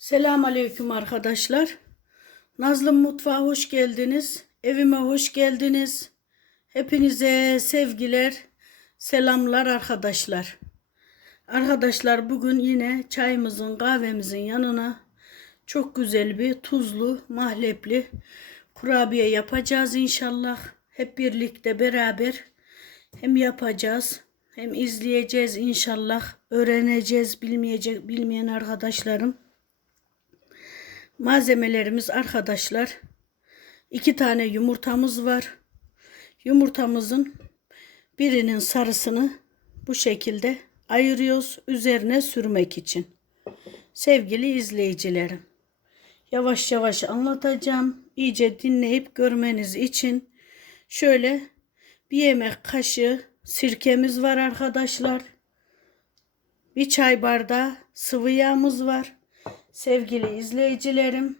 Selam aleyküm arkadaşlar. Nazlı Mutfağa hoş geldiniz. Evime hoş geldiniz. Hepinize sevgiler, selamlar arkadaşlar. Arkadaşlar bugün yine çayımızın, kahvemizin yanına çok güzel bir tuzlu, mahlepli kurabiye yapacağız inşallah. Hep birlikte beraber hem yapacağız hem izleyeceğiz inşallah. Öğreneceğiz bilmeyecek bilmeyen arkadaşlarım. Malzemelerimiz arkadaşlar. iki tane yumurtamız var. Yumurtamızın birinin sarısını bu şekilde ayırıyoruz üzerine sürmek için. Sevgili izleyicilerim. Yavaş yavaş anlatacağım. İyice dinleyip görmeniz için şöyle bir yemek kaşığı sirkemiz var arkadaşlar. Bir çay bardağı sıvı yağımız var. Sevgili izleyicilerim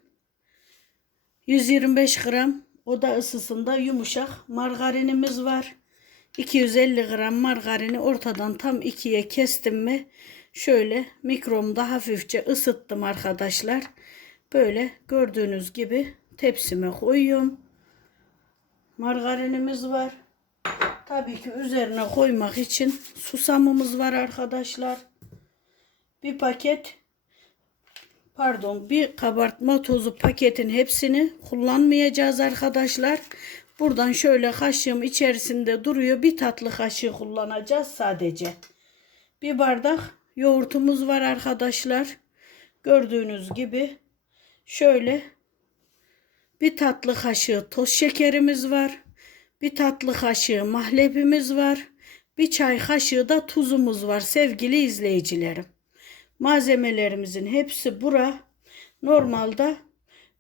125 gram oda ısısında yumuşak margarinimiz var. 250 gram margarini ortadan tam ikiye kestim mi şöyle mikromda hafifçe ısıttım arkadaşlar. Böyle gördüğünüz gibi tepsime koyuyorum. Margarinimiz var. Tabii ki üzerine koymak için susamımız var arkadaşlar. Bir paket pardon bir kabartma tozu paketin hepsini kullanmayacağız arkadaşlar. Buradan şöyle kaşığım içerisinde duruyor. Bir tatlı kaşığı kullanacağız sadece. Bir bardak yoğurtumuz var arkadaşlar. Gördüğünüz gibi şöyle bir tatlı kaşığı toz şekerimiz var. Bir tatlı kaşığı mahlebimiz var. Bir çay kaşığı da tuzumuz var sevgili izleyicilerim. Malzemelerimizin hepsi bura. Normalde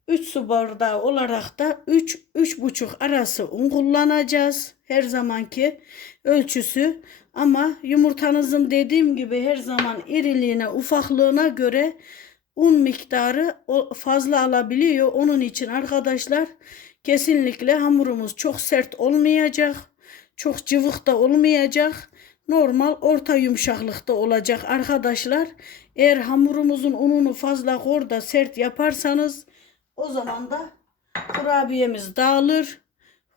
3 su bardağı olarak da 3 3,5 arası un kullanacağız. Her zamanki ölçüsü ama yumurtanızın dediğim gibi her zaman iriliğine, ufaklığına göre un miktarı fazla alabiliyor. Onun için arkadaşlar kesinlikle hamurumuz çok sert olmayacak. Çok cıvık da olmayacak. Normal orta yumuşaklıkta olacak arkadaşlar. Eğer hamurumuzun ununu fazla kor da sert yaparsanız o zaman da kurabiyemiz dağılır.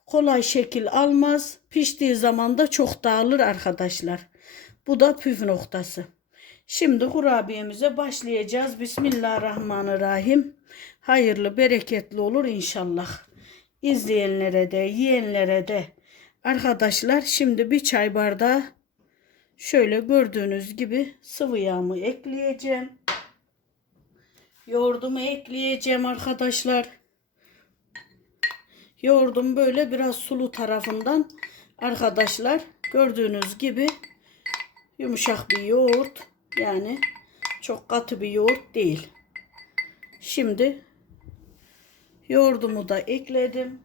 Kolay şekil almaz. Piştiği zaman da çok dağılır arkadaşlar. Bu da püf noktası. Şimdi kurabiyemize başlayacağız. Bismillahirrahmanirrahim. Hayırlı, bereketli olur inşallah. İzleyenlere de, yiyenlere de. Arkadaşlar şimdi bir çay bardağı şöyle gördüğünüz gibi sıvı yağımı ekleyeceğim. Yoğurdumu ekleyeceğim arkadaşlar. Yoğurdum böyle biraz sulu tarafından arkadaşlar gördüğünüz gibi yumuşak bir yoğurt. Yani çok katı bir yoğurt değil. Şimdi yoğurdumu da ekledim.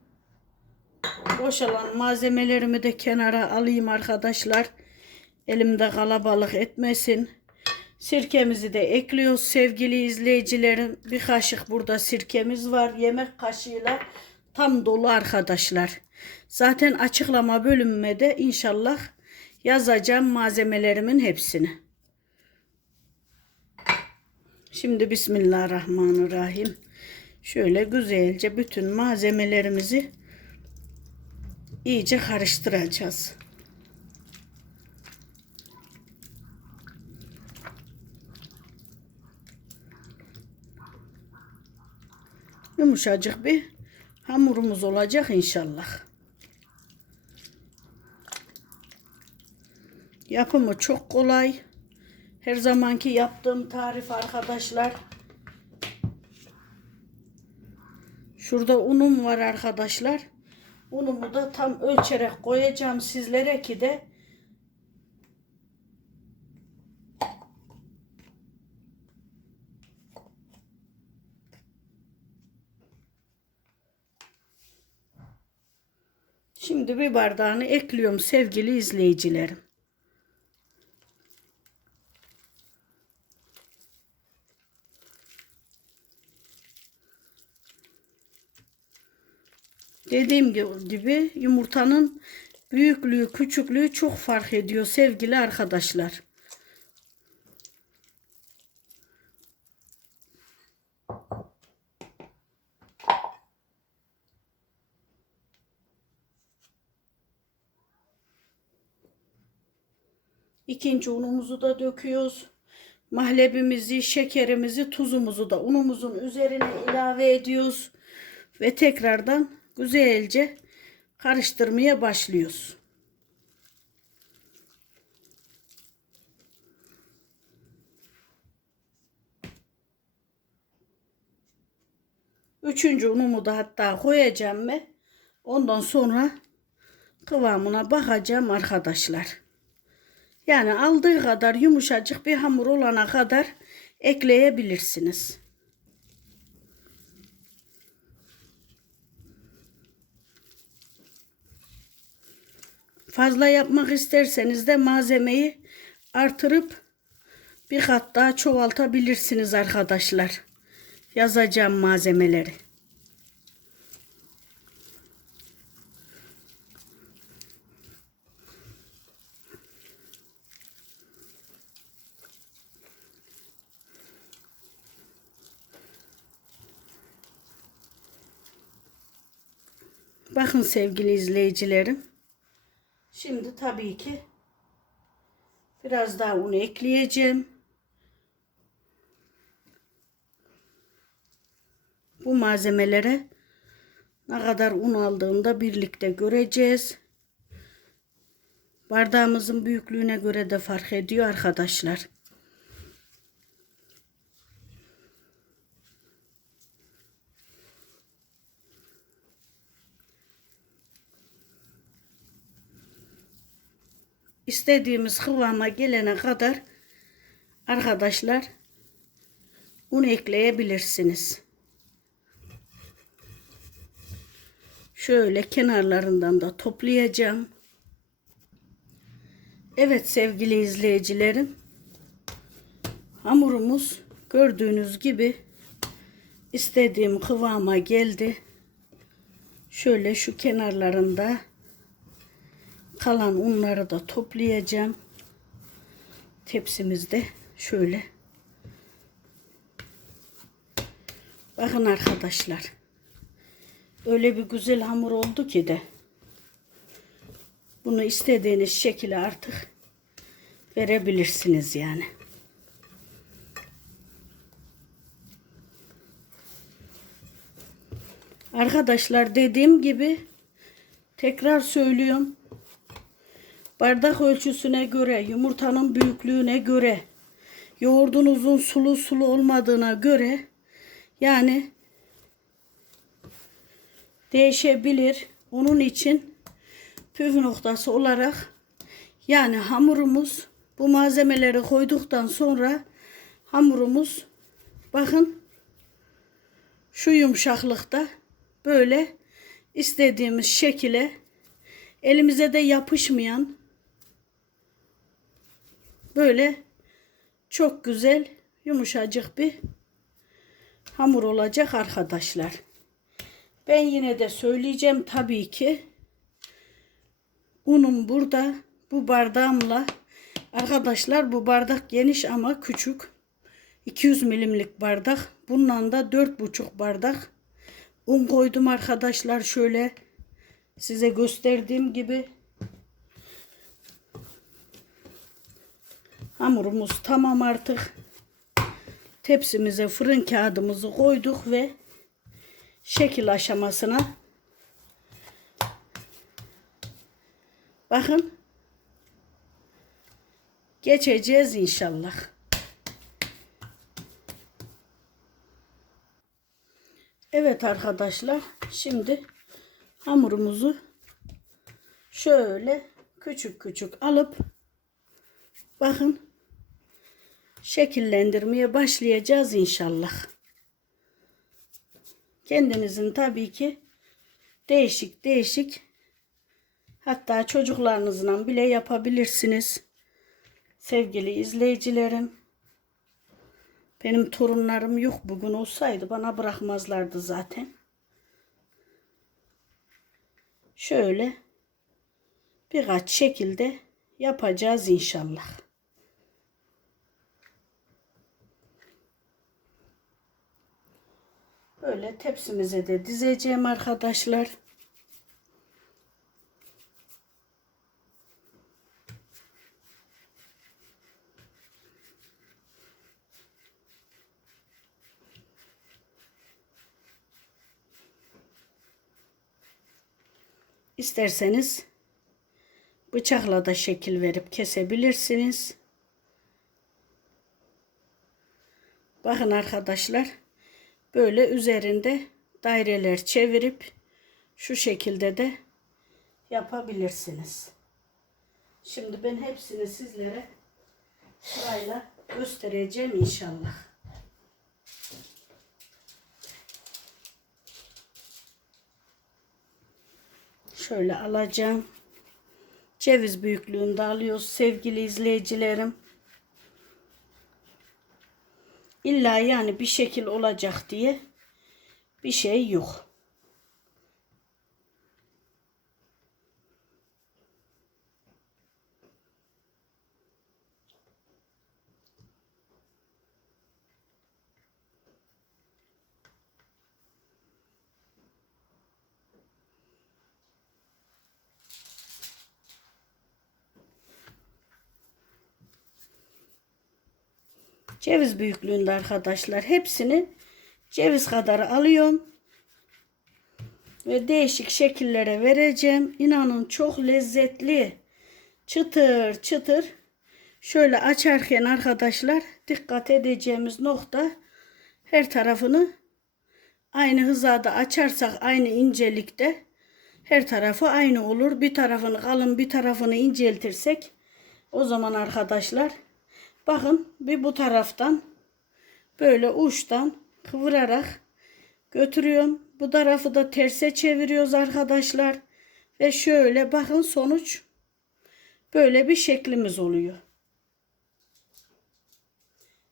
Boşalan malzemelerimi de kenara alayım arkadaşlar. Elimde kalabalık etmesin. Sirkemizi de ekliyoruz sevgili izleyicilerim. Bir kaşık burada sirkemiz var. Yemek kaşığıyla tam dolu arkadaşlar. Zaten açıklama bölümüme de inşallah yazacağım malzemelerimin hepsini. Şimdi Bismillahirrahmanirrahim. Şöyle güzelce bütün malzemelerimizi iyice karıştıracağız. Yumuşacık bir hamurumuz olacak inşallah. Yapımı çok kolay. Her zamanki yaptığım tarif arkadaşlar. Şurada unum var arkadaşlar. Unumu da tam ölçerek koyacağım sizlere ki de Şimdi bir bardağını ekliyorum sevgili izleyicilerim. Dediğim gibi yumurtanın büyüklüğü, küçüklüğü çok fark ediyor sevgili arkadaşlar. İkinci unumuzu da döküyoruz. Mahlebimizi, şekerimizi, tuzumuzu da unumuzun üzerine ilave ediyoruz. Ve tekrardan güzelce karıştırmaya başlıyoruz. Üçüncü unumu da hatta koyacağım ve ondan sonra kıvamına bakacağım arkadaşlar. Yani aldığı kadar yumuşacık bir hamur olana kadar ekleyebilirsiniz. Fazla yapmak isterseniz de malzemeyi artırıp bir kat daha çoğaltabilirsiniz arkadaşlar. Yazacağım malzemeleri. Bakın sevgili izleyicilerim. Şimdi tabii ki biraz daha un ekleyeceğim. Bu malzemelere ne kadar un aldığında birlikte göreceğiz. Bardağımızın büyüklüğüne göre de fark ediyor arkadaşlar. İstediğimiz kıvama gelene kadar arkadaşlar un ekleyebilirsiniz. Şöyle kenarlarından da toplayacağım. Evet sevgili izleyicilerim. Hamurumuz gördüğünüz gibi istediğim kıvama geldi. Şöyle şu kenarlarında kalan unları da toplayacağım. Tepsimizde şöyle. Bakın arkadaşlar. Öyle bir güzel hamur oldu ki de. Bunu istediğiniz şekilde artık verebilirsiniz yani. Arkadaşlar dediğim gibi tekrar söylüyorum. Bardak ölçüsüne göre, yumurtanın büyüklüğüne göre, yoğurdunuzun sulu sulu olmadığına göre yani değişebilir. Onun için püf noktası olarak yani hamurumuz bu malzemeleri koyduktan sonra hamurumuz bakın şu yumuşaklıkta böyle istediğimiz şekile elimize de yapışmayan böyle çok güzel yumuşacık bir hamur olacak arkadaşlar. Ben yine de söyleyeceğim tabii ki. Unum burada bu bardağımla. Arkadaşlar bu bardak geniş ama küçük. 200 milimlik bardak. Bundan da 4,5 bardak. Un koydum arkadaşlar şöyle size gösterdiğim gibi hamurumuz tamam artık. Tepsimize fırın kağıdımızı koyduk ve şekil aşamasına. Bakın. Geçeceğiz inşallah. Evet arkadaşlar şimdi hamurumuzu şöyle küçük küçük alıp bakın şekillendirmeye başlayacağız inşallah. Kendinizin tabii ki değişik değişik hatta çocuklarınızla bile yapabilirsiniz. Sevgili izleyicilerim. Benim torunlarım yok bugün olsaydı bana bırakmazlardı zaten. Şöyle birkaç şekilde yapacağız inşallah. Böyle tepsimize de dizeceğim arkadaşlar. İsterseniz bıçakla da şekil verip kesebilirsiniz. Bakın arkadaşlar böyle üzerinde daireler çevirip şu şekilde de yapabilirsiniz. Şimdi ben hepsini sizlere sırayla göstereceğim inşallah. Şöyle alacağım. Ceviz büyüklüğünde alıyoruz sevgili izleyicilerim. İlla yani bir şekil olacak diye bir şey yok. Ceviz büyüklüğünde arkadaşlar. Hepsini ceviz kadar alıyorum. Ve değişik şekillere vereceğim. İnanın çok lezzetli. Çıtır çıtır. Şöyle açarken arkadaşlar dikkat edeceğimiz nokta her tarafını aynı hızada açarsak aynı incelikte her tarafı aynı olur. Bir tarafını kalın bir tarafını inceltirsek o zaman arkadaşlar bakın bir bu taraftan böyle uçtan kıvırarak götürüyorum. Bu tarafı da terse çeviriyoruz arkadaşlar. Ve şöyle bakın sonuç böyle bir şeklimiz oluyor.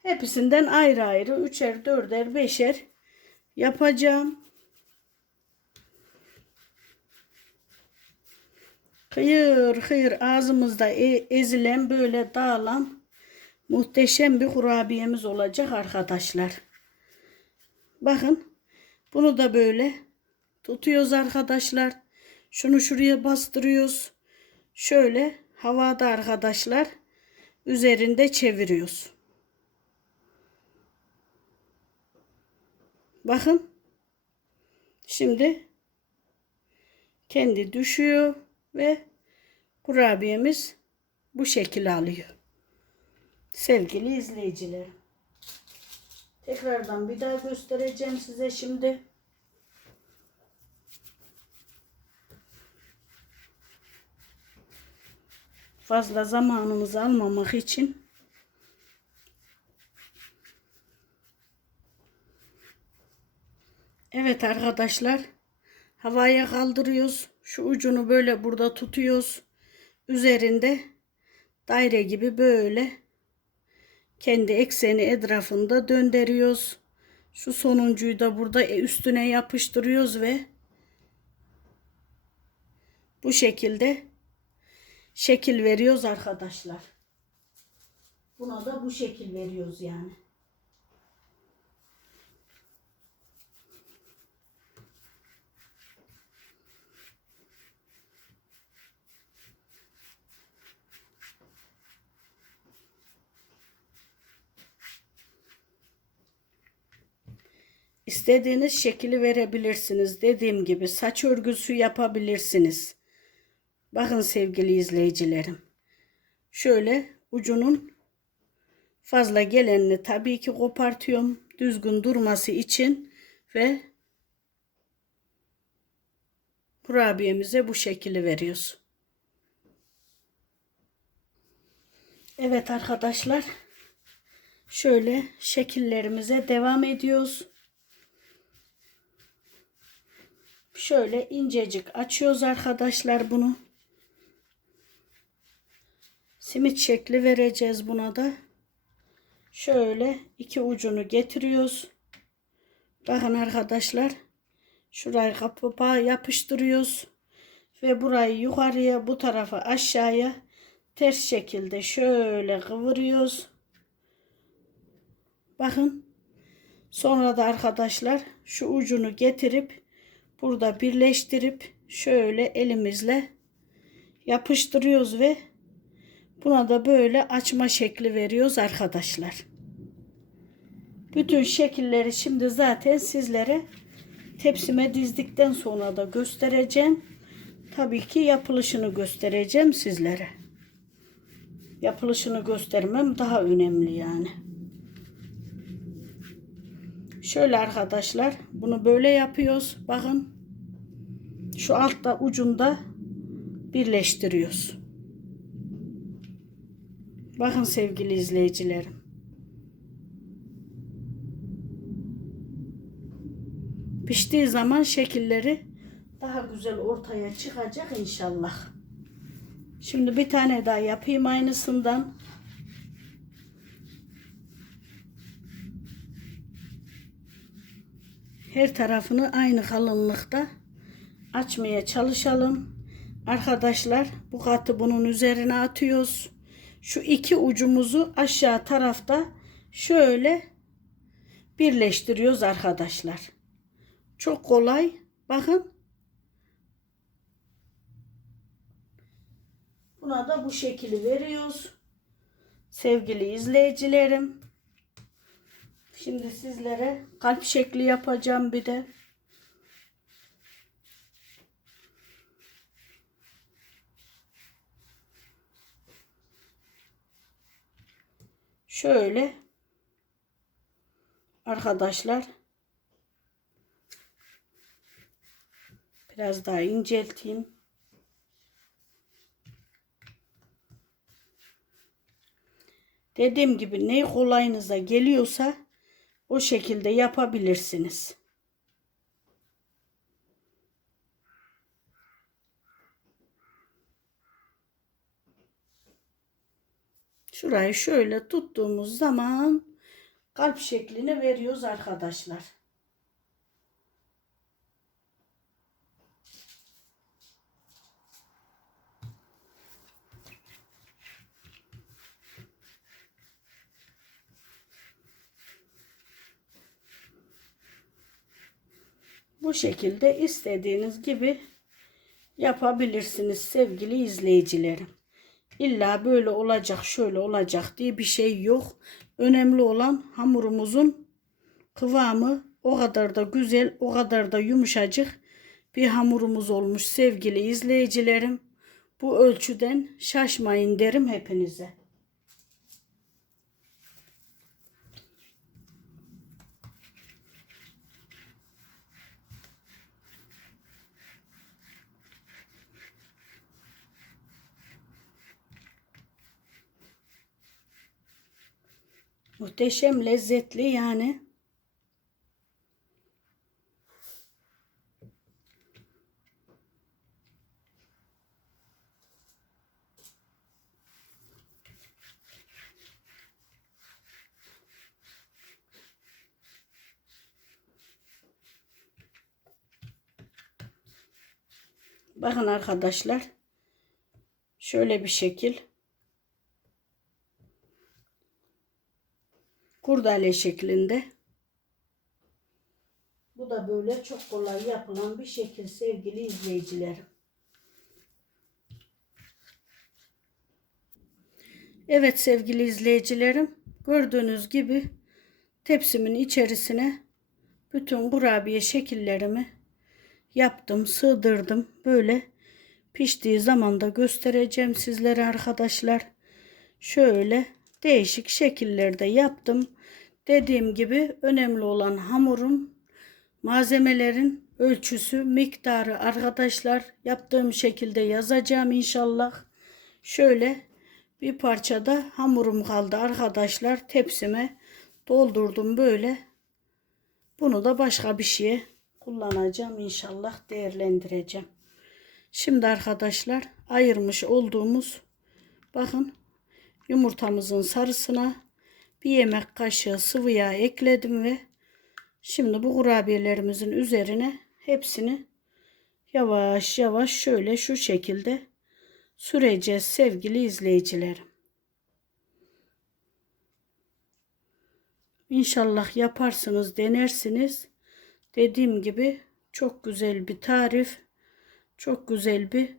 Hepsinden ayrı ayrı üçer, dörder, beşer yapacağım. Kıyır kıyır ağzımızda e- ezilen böyle dağılan muhteşem bir kurabiyemiz olacak arkadaşlar. Bakın bunu da böyle tutuyoruz arkadaşlar. Şunu şuraya bastırıyoruz. Şöyle havada arkadaşlar üzerinde çeviriyoruz. Bakın. Şimdi kendi düşüyor ve kurabiyemiz bu şekilde alıyor. Sevgili izleyiciler. Tekrardan bir daha göstereceğim size şimdi. Fazla zamanımızı almamak için Evet arkadaşlar. Havaya kaldırıyoruz. Şu ucunu böyle burada tutuyoruz. Üzerinde daire gibi böyle kendi ekseni etrafında döndürüyoruz. Şu sonuncuyu da burada üstüne yapıştırıyoruz ve bu şekilde şekil veriyoruz arkadaşlar. Buna da bu şekil veriyoruz yani. İstediğiniz şekli verebilirsiniz. Dediğim gibi saç örgüsü yapabilirsiniz. Bakın sevgili izleyicilerim. Şöyle ucunun fazla gelenini tabii ki kopartıyorum. Düzgün durması için ve kurabiyemize bu şekli veriyoruz. Evet arkadaşlar. Şöyle şekillerimize devam ediyoruz. Şöyle incecik açıyoruz arkadaşlar bunu. Simit şekli vereceğiz buna da. Şöyle iki ucunu getiriyoruz. Bakın arkadaşlar. Şurayı kapağı yapıştırıyoruz. Ve burayı yukarıya bu tarafa aşağıya ters şekilde şöyle kıvırıyoruz. Bakın. Sonra da arkadaşlar şu ucunu getirip burada birleştirip şöyle elimizle yapıştırıyoruz ve buna da böyle açma şekli veriyoruz arkadaşlar. Bütün şekilleri şimdi zaten sizlere tepsime dizdikten sonra da göstereceğim. tabii ki yapılışını göstereceğim sizlere. Yapılışını göstermem daha önemli yani. Şöyle arkadaşlar bunu böyle yapıyoruz. Bakın şu altta ucunda birleştiriyoruz. Bakın sevgili izleyicilerim. Piştiği zaman şekilleri daha güzel ortaya çıkacak inşallah. Şimdi bir tane daha yapayım aynısından. Her tarafını aynı kalınlıkta açmaya çalışalım. Arkadaşlar bu katı bunun üzerine atıyoruz. Şu iki ucumuzu aşağı tarafta şöyle birleştiriyoruz arkadaşlar. Çok kolay. Bakın. Buna da bu şekli veriyoruz. Sevgili izleyicilerim. Şimdi sizlere kalp şekli yapacağım bir de. Şöyle arkadaşlar biraz daha incelteyim. Dediğim gibi ne kolayınıza geliyorsa o şekilde yapabilirsiniz. Şurayı şöyle tuttuğumuz zaman kalp şeklini veriyoruz arkadaşlar. Bu şekilde istediğiniz gibi yapabilirsiniz sevgili izleyicilerim. İlla böyle olacak, şöyle olacak diye bir şey yok. Önemli olan hamurumuzun kıvamı o kadar da güzel, o kadar da yumuşacık bir hamurumuz olmuş sevgili izleyicilerim. Bu ölçüden şaşmayın derim hepinize. Muhteşem lezzetli yani. Bakın arkadaşlar. Şöyle bir şekil. Kurdale şeklinde. Bu da böyle çok kolay yapılan bir şekil sevgili izleyicilerim. Evet sevgili izleyicilerim gördüğünüz gibi tepsimin içerisine bütün kurabiye şekillerimi yaptım sığdırdım böyle piştiği zaman da göstereceğim sizlere arkadaşlar şöyle değişik şekillerde yaptım Dediğim gibi önemli olan hamurun malzemelerin ölçüsü, miktarı arkadaşlar yaptığım şekilde yazacağım inşallah. Şöyle bir parçada hamurum kaldı arkadaşlar. Tepsime doldurdum böyle. Bunu da başka bir şeye kullanacağım inşallah değerlendireceğim. Şimdi arkadaşlar ayırmış olduğumuz bakın yumurtamızın sarısına bir yemek kaşığı sıvı yağ ekledim ve şimdi bu kurabiyelerimizin üzerine hepsini yavaş yavaş şöyle şu şekilde süreceğiz sevgili izleyicilerim. İnşallah yaparsınız, denersiniz. Dediğim gibi çok güzel bir tarif. Çok güzel bir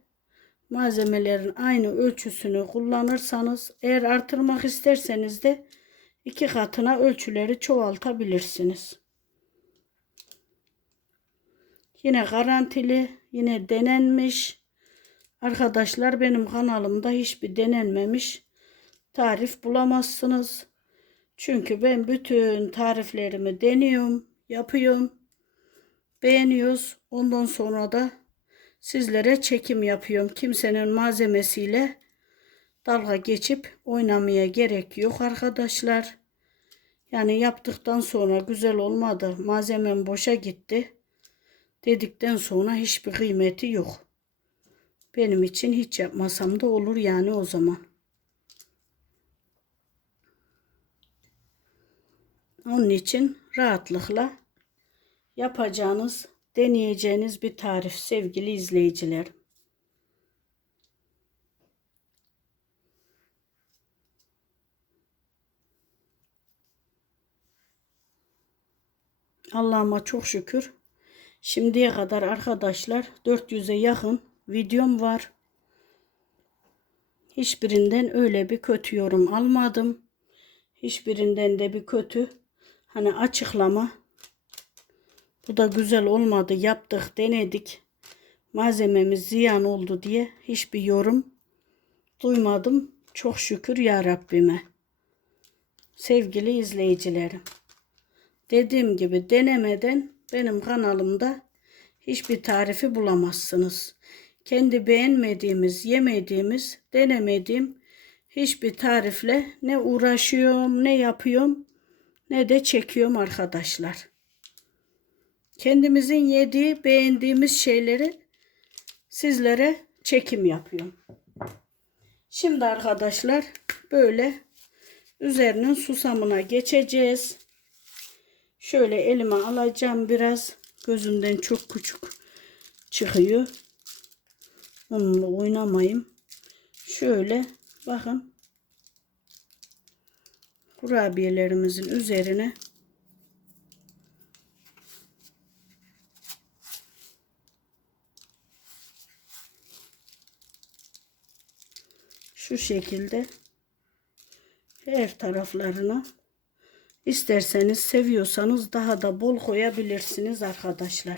malzemelerin aynı ölçüsünü kullanırsanız eğer artırmak isterseniz de iki katına ölçüleri çoğaltabilirsiniz. Yine garantili, yine denenmiş, Arkadaşlar benim kanalımda hiçbir denenmemiş tarif bulamazsınız. Çünkü ben bütün tariflerimi deniyorum, yapıyorum. Beğeniyoruz. Ondan sonra da sizlere çekim yapıyorum. Kimsenin malzemesiyle dalga geçip oynamaya gerek yok arkadaşlar. Yani yaptıktan sonra güzel olmadı. Malzemem boşa gitti. Dedikten sonra hiçbir kıymeti yok. Benim için hiç yapmasam da olur yani o zaman. Onun için rahatlıkla yapacağınız, deneyeceğiniz bir tarif sevgili izleyiciler. Allah'ıma çok şükür. Şimdiye kadar arkadaşlar 400'e yakın videom var. Hiçbirinden öyle bir kötü yorum almadım. Hiçbirinden de bir kötü hani açıklama. Bu da güzel olmadı. Yaptık, denedik. Malzememiz ziyan oldu diye hiçbir yorum duymadım. Çok şükür ya Rabbime. Sevgili izleyicilerim. Dediğim gibi denemeden benim kanalımda hiçbir tarifi bulamazsınız. Kendi beğenmediğimiz, yemediğimiz, denemediğim hiçbir tarifle ne uğraşıyorum, ne yapıyorum, ne de çekiyorum arkadaşlar. Kendimizin yediği, beğendiğimiz şeyleri sizlere çekim yapıyorum. Şimdi arkadaşlar böyle üzerinin susamına geçeceğiz. Şöyle elime alacağım biraz. Gözümden çok küçük çıkıyor. Onunla oynamayayım. Şöyle bakın. Kurabiyelerimizin üzerine şu şekilde her taraflarına isterseniz seviyorsanız daha da bol koyabilirsiniz arkadaşlar.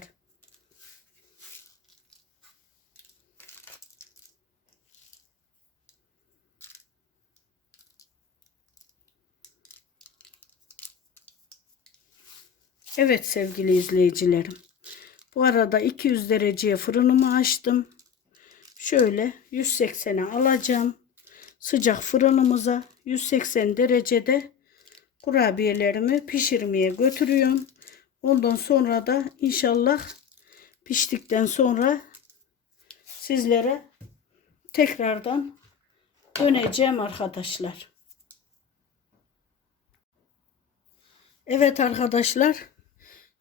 Evet sevgili izleyicilerim. Bu arada 200 dereceye fırınımı açtım. Şöyle 180'e alacağım. Sıcak fırınımıza 180 derecede kurabiyelerimi pişirmeye götürüyorum. Ondan sonra da inşallah piştikten sonra sizlere tekrardan döneceğim arkadaşlar. Evet arkadaşlar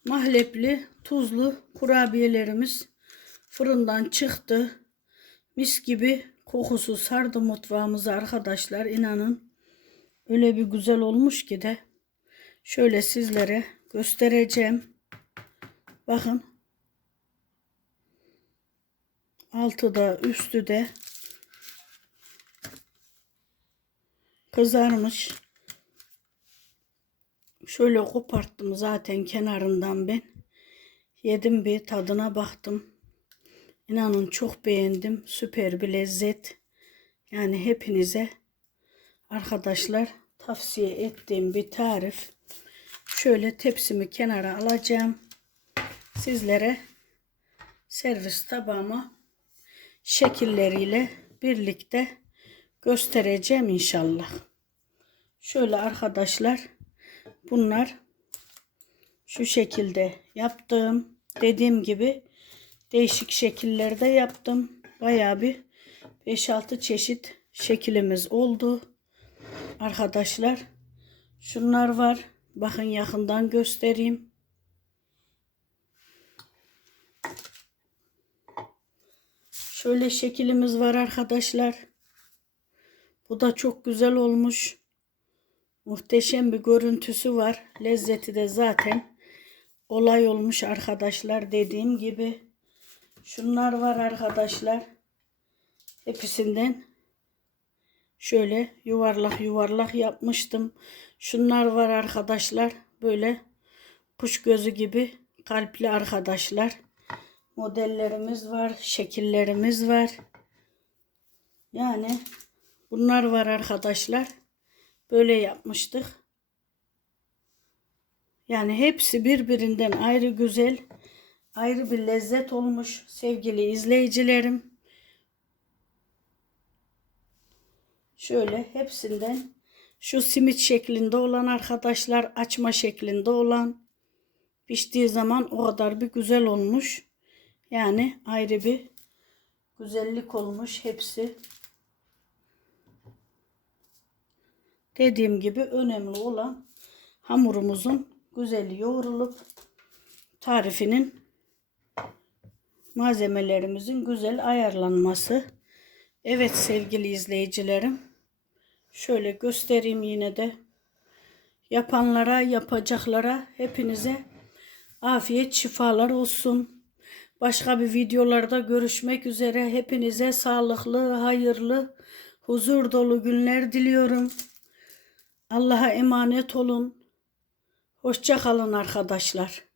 mahlepli tuzlu kurabiyelerimiz fırından çıktı. Mis gibi kokusu sardı mutfağımızı arkadaşlar inanın. Öyle bir güzel olmuş ki de şöyle sizlere göstereceğim. Bakın. Altı da üstü de kızarmış. Şöyle koparttım zaten kenarından ben. Yedim bir tadına baktım. İnanın çok beğendim. Süper bir lezzet. Yani hepinize arkadaşlar tavsiye ettiğim bir tarif. Şöyle tepsimi kenara alacağım. Sizlere servis tabağıma şekilleriyle birlikte göstereceğim inşallah. Şöyle arkadaşlar bunlar şu şekilde yaptım. Dediğim gibi değişik şekillerde yaptım. Bayağı bir 5-6 çeşit şekilimiz oldu. Arkadaşlar şunlar var. Bakın yakından göstereyim. Şöyle şekilimiz var arkadaşlar. Bu da çok güzel olmuş. Muhteşem bir görüntüsü var. Lezzeti de zaten olay olmuş arkadaşlar dediğim gibi. Şunlar var arkadaşlar. Hepsinden şöyle yuvarlak yuvarlak yapmıştım. Şunlar var arkadaşlar. Böyle kuş gözü gibi kalpli arkadaşlar. Modellerimiz var. Şekillerimiz var. Yani bunlar var arkadaşlar. Böyle yapmıştık. Yani hepsi birbirinden ayrı güzel, ayrı bir lezzet olmuş sevgili izleyicilerim. Şöyle hepsinden şu simit şeklinde olan arkadaşlar açma şeklinde olan piştiği zaman o kadar bir güzel olmuş. Yani ayrı bir güzellik olmuş hepsi. Dediğim gibi önemli olan hamurumuzun güzel yoğrulup tarifinin malzemelerimizin güzel ayarlanması. Evet sevgili izleyicilerim. Şöyle göstereyim yine de. Yapanlara, yapacaklara hepinize afiyet şifalar olsun. Başka bir videolarda görüşmek üzere. Hepinize sağlıklı, hayırlı, huzur dolu günler diliyorum. Allah'a emanet olun. Hoşça kalın arkadaşlar.